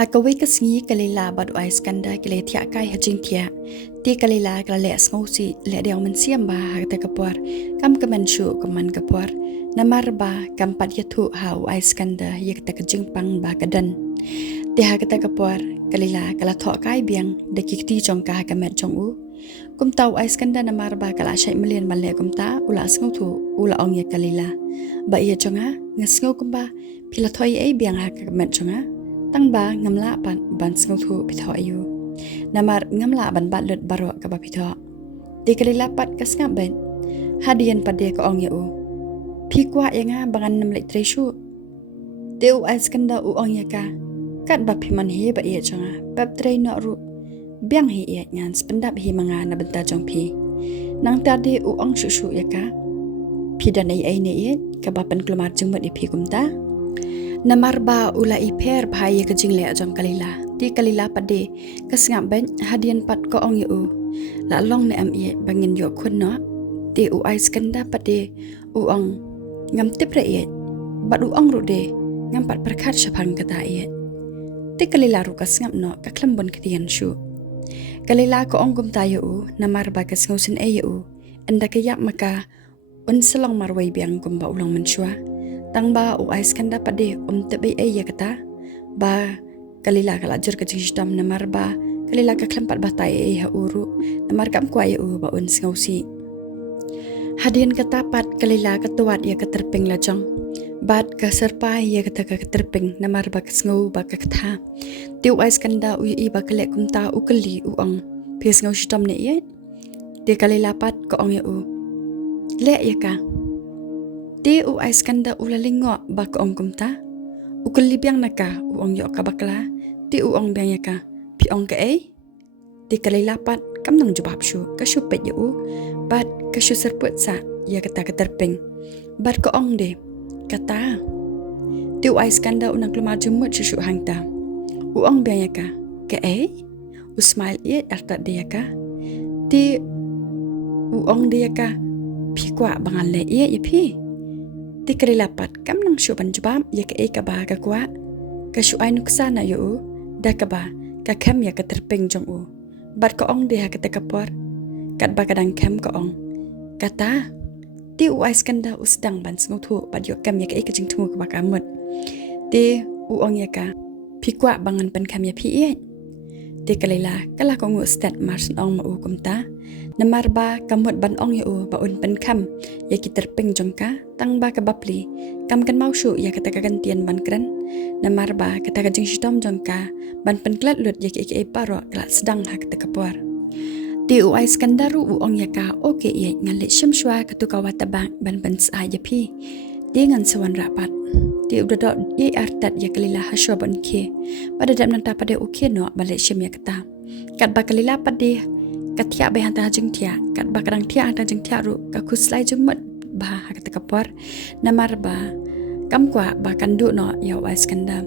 Hakawi kasngi kalila badu ais kanda kile tia kai hajing tia ti kalila kala le sngosi le dia men siam ba hakta kapur kam kaman shu kaman kapur namar ba kam pat yathu hau ais kanda yek ta kajing pang ba kadan ti hakta kapur kalila kala tho kai biang de kikti jong ka hakamet jong u kum tau ais kanda namar ba kala shai million malle kum ta ula sngotu ula ong ye kalila ba ye jonga ngasngo kum ba pila thoi ai biang hakamet jonga tang ba ngamla ban sngau thu pitho ayu namar ngamla ban bat lut baro ka ba pitho ti kalila pat ka snga ben hadian pade ko ong ya u phi kwa yanga bangan nam le treshu teu ais kanda u ong ya ka kat ba phi man he ba ye changa pap tre no ru biang he ye ngan spendap hi manga na benta jong phi nang ta de u ong shu shu ya ka phi dan ai ne ye ka ba pan klumar jung mat phi kumta namar ba ula iper bhai ka jingle ajam kalila ti kalila pade kasngam ben hadian pat ko ong yu la long ne am ye bangin yo khun no ti u ais kanda pade u ong ngam tipre ye bad u ong ru de ngam pat prakhat shapang kata ye ti kalila ru kasngam no ka klambon kitian shu kalila ko ong gum ta yu namar ba kasngausin e yu anda ka yak maka un selong marwai biang gum ba ulang menshua tang ba u ais kanda pade tebe ai ya kata ba kalila kala jur ka jistam namar ba kalila ka klampat ba tai ai ha uru namar kam kwa ya u ba un ngausi hadian kata pat kalila ka tuat ya ka terping la jong bat ka serpai ya kata ka terping namar ba ka ngau ba ka kata tiu ais kanda u i ba kale kumta u kali u ong pes ngau shitam ne ye te kalila pat ko ong ya u le ya ka ti u ais kanda ulalingo ba ko ong kumta ukuli biang naka u ong yo ka bakla ti u ong biang yaka pi ong ka ai ti kalila pat kam nang jawab shu ka shu pet yo bat ka shu serput sa ya kata ka terping bat ko ong de kata ti u ais kanda unang klumar jumut shu hangta u ong biang yaka ka ai u smile ye arta de yaka ti u ong de yaka pi kwa bangal le ye pi ti kalila pat kam nang shu ban jubam ya ka ka ba ka kwa ka shu ai nuksa na yu da ka ba ka kham ya ka terping jong u bat ko ong de ha ka ta kapor kat ba kadang kham ko ong kata ti u ais kanda usdang ban sngu thu bat yo kam ya ka jing thu ka ba ka mut ti u ong ya ka phi kwa bangan pan kham ya phi ye ti kalila kala ko ngu stat mars ong ma u kumta namar ba kamut ban ong yu ba un pan kham ya ki terping jong ka tang ba ka bapli kam kan mau shu ya kata ka gantian ban kran namar ba kata ka jing shitom jong ka ban pan klat lut ya ki paro klat sedang hak ta kapor ti u ais kandaru u ong ya ka oke ye ngal le shim shwa ka tu ka wata ban sa ya phi ti ngan sawan rapat ti u do ye artat ya kalila hasho ban ke pada dam nan ta pada uke no bale shim ya kata kat ba kalila pade katia be hanta jing tia kat ba kadang tia hanta jing tia ru ka kuslai jumut ba kata kapor namar ba kam kwa ba kandu no ya wais kanda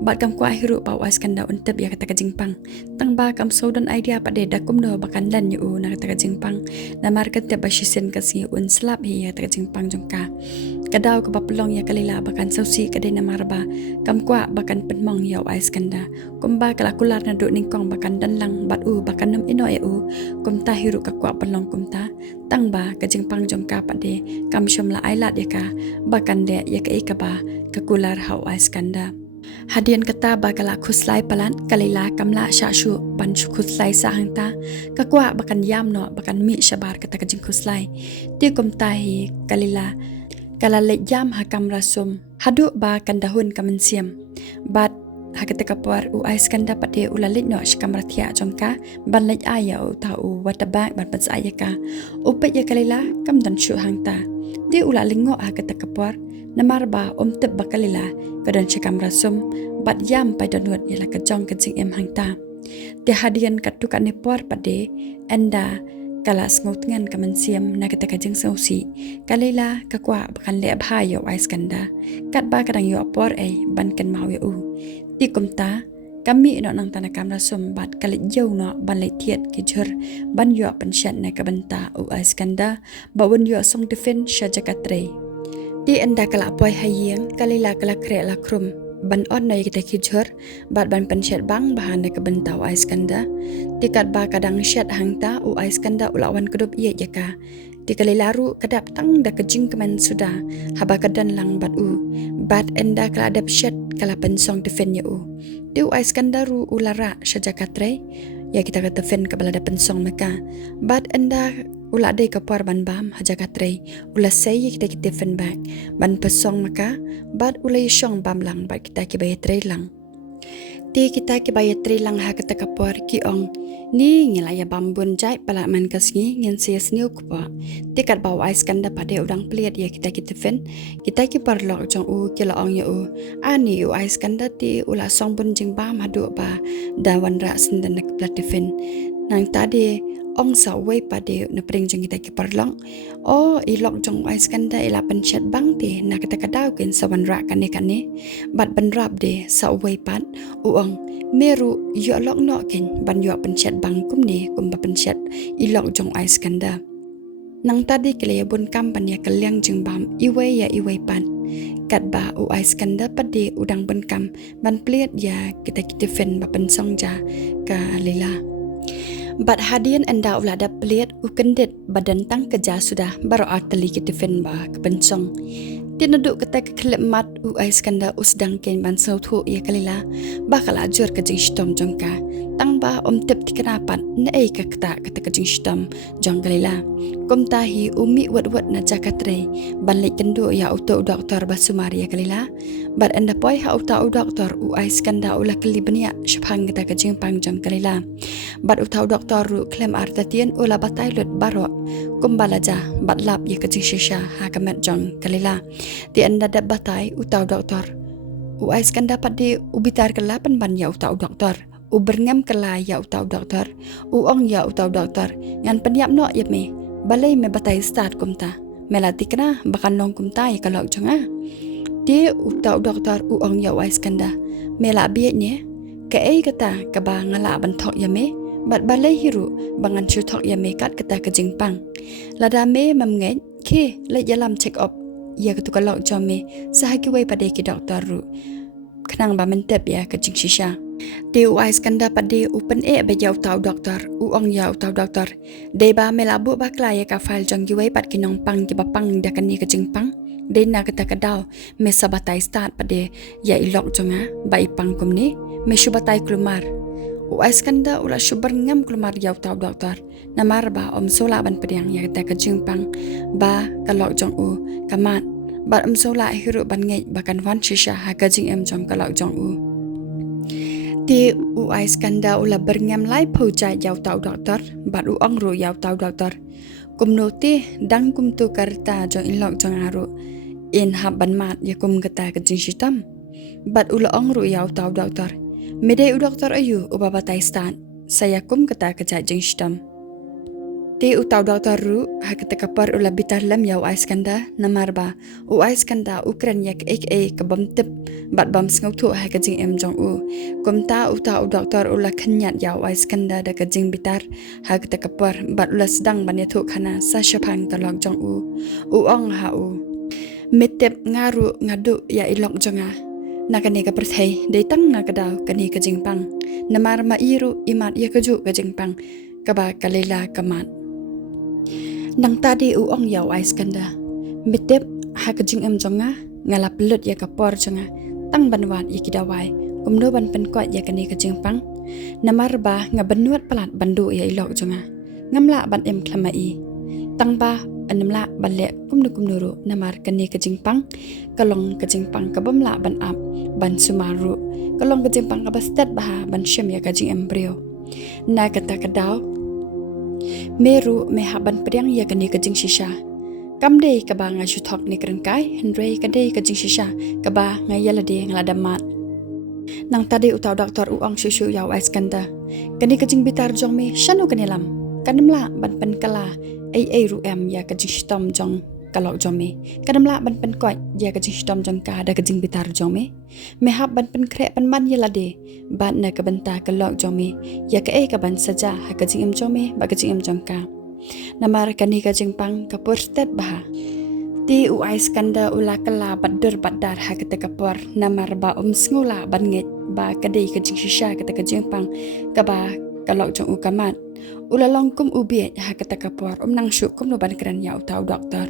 bat kam kwa hiru ba wais kanda untep ya kata kajingpang tang ba kam sodan idea pade dakum no bakan dan yu na kata kajingpang namar kata ba shisen kasi un slap hi ya kata kajingpang jongka kadaw ka papelong ya kalila bakan sausi kade namar ba kam kwa bakan penmong ya wais kanda kumba kala kular na do ningkong bakan dan lang bat u bakan nam ino e u kumta hiru ka kwa pelong kumta tang ba kajingpang jongka pade kam shomla ailat ya ka bakan de ya ka ba ka kular ha wais kanda hadian kata ba kala khuslai palan kalila kamla shashu pan khuslai sa hangta ka kwa bakan yam no bakan mi shabar kata kajing khuslai ti kumta hi kalila kala le jam ha kamra sum hadu ba kan dahun kamansiam bat hakata kapor u ais kanda pade ulalit no shkamra thia jongka ban le aya u ta u watabak ban pas ayaka upe ya kalila kam dan shu hangta ti ulalingo hakata kapor namar ba teb bakalila kadan shkamra sum bat yam pa danut yala ka jong ka jing em hangta ti hadian katuka ne por pade anda kala sngotengan kamansiam na kata kajing sausi kalila kakwa bakan le bhayo ais kanda kat ba kadang yo por ai ban kan mau yo ti kumta kami no nang tanah kamra sum bat kali jauh no ban le thiet ki jur ban yo pan shat na ka banta u ais kanda ba won yo song defen sha jakatre ti anda kala poi hayeng kalila kala kre la krum ban on na kita kijur bat ban pencet bang bahan na kebentau ais kanda tikat ba kadang syat hangta u ais kanda ulawan kedup iya jaka tikali laru kedap tang da kejing keman sudah haba kadan lang bat enda kala adap syat kala pensong defen ya tiu ais kanda ru ulara syajakatre ya kita kata fen kabala da pensong meka bat enda ula dei kapar ban bam hajakatre ula sei kita kita fen back ban pesong maka bat ula yong bam lang bat kita ki bayatre lang ti kita ki bayatre lang ha kata kapar ki ong ni ngilaya bambun jai pala man kasngi ngin sia sniu kupa tikat baw ais kanda pade udang pliat ya kita kita fen kita ki parlok jong kila ong ya ani ais kanda ti ula song bun jing bam hadu ba dawan ra sindan nak platifen nang tadi ong sa wei pade na pring jong kita ki parlong ilok jong ais kanda ila pencet bang ti na kita kadau ken sawan ra kane bat ban rap de sa wei pat ong meru yo lok no ken ban yo pencet bang kum ba pencet ilok jong ais kanda nang tadi kele bun kam ban ya kelyang jing bam iwei pat kat ba ais kanda pade udang bun kam ban pliat ya kita fen ba pensong ja ka LAYLA bat hadian enda ulada pelit ukendit badan tang keja sudah baru ateli kita fen ba kepensong tinaduk kata keklep mat ais kanda usdang ken ban sautu ya kalila bakal ajur ke jing stom jongka tang ba tip tikanapat na ka kata ke jing stom jong kalila kom tahi umi wat na jakatre ban lek kendo ya auto doktor basumari ya kalila bat enda poi ha auto doktor ais kanda ulah keli benia shphang kata ke jing pang jong kalila bat utau doktor ru klem artatien ula batai lut baro kumbalaja bat lap ye ke jing shisha ha kamat jong kalila ti anda dat batai utau doktor ais kanda pade ubitar kelapan ban ya utau doktor berngam kela ya utau doktor ong ya utau doktor ngan penyap no ya me balai me batai start kumta melati kena bakan nong kumta ya kalau jonga ti utau doktor ong ya ais kanda mela bietnya ke kata ke ba ngala ban thok ya me bat balai hiru bangan chu thok ya me kat kata ke jingpang lada me mamngai ke le jalam check up ya ketu kalau jome sahaki wei pada ki doktor ru kenang ba mentep ya ke jing shisha ti ais kanda pade open be jau tau doktor ong ya tau doktor de ba melabu ba kla ya ka file jong giwei pat kinong pang ki bapang da kan ni ke jing pang de na kata kadau me sabatai start pade ya ilok jonga ba ipang kum ni me shubatai klumar ais kanda ula shubar ngam klumar ya tau doktor namar ba sola ban pediang ya kata ke jing pang ba kalok jong kamat bat sola hiru ban ngai bakan wan shisha ha ka jing jong kalok jong ti ais kanda ula berngam lai phoja yaw tau doktor bat ong ru yaw tau doktor kumno ti dang kum tu karta jong ilok jong aru in hab ban mat ya kum kata ke jing shitam bat ula ong ru yaw tau doktor mede doktor ayu babatai stan saya kum kata ke jing shitam ti utau doktor ru ha kata kapar ula bitar lam yaw ais kanda namarba ais kanda ukran yak ke bam tip bat bam ngau ha ka jing jong kumta utau doktor ula khanyat yaw ais kanda da ka jing bitar ha kata kapar bat ula sedang ban ya thu khana sa shapang talok jong ong ha mitep ngaru ngadu ya ilok jonga nakane ka perthai de tang na kadau kani ka jingpang namar ma iru imat ya kaju ka jingpang kaba LAYLA kamat nang tadi ong yaw ais kanda mitep ha ka jing jonga ngala pelut ya ka por jonga tang banwat ya kidawai kumno ban pen kwat ya kani ka jingpang namar ba ngabenuat pelat bandu ya ilok jonga ngamla ban klamai tang ba anamla balek kumnu namar kani ka jingpang kalong ka jingpang ka bamla ban ap ban sumaru kalong ka jingpang ka bastat bah ban syam ya ka jing embryo na kata kadau meru mehaban priang ya kani ka jing shisha kamde ka ba nga shuthok ni krangkai hendrei ka de ka jing shisha ka ba nga yalade ngladamat nang tadi utau doktor ong shushu yaw ais kanda kani ka jing bitar jong me shanu kanilam kanimla ban pen kala ru ya ka jing stom jong kalok jong me kanimla ban pen kwat ya ka jing stom jong ka da ka jing bitar jong me hab ban pen kre ban man yalade ban na ka banta kalok jong me ya ka ban saja ha ka jing jong me ba ka jing jong ka namar kani ka jing pang ka purstet bah Ti u Iskandar ula kala badur badar ha kata kapor namar ba skula ban nget ba kadai ke jing shisha kata ke jingpang ka ba kalok jong u kamat ula longkum ubi ha kata kapor nang syukum no ban kran ya utau doktor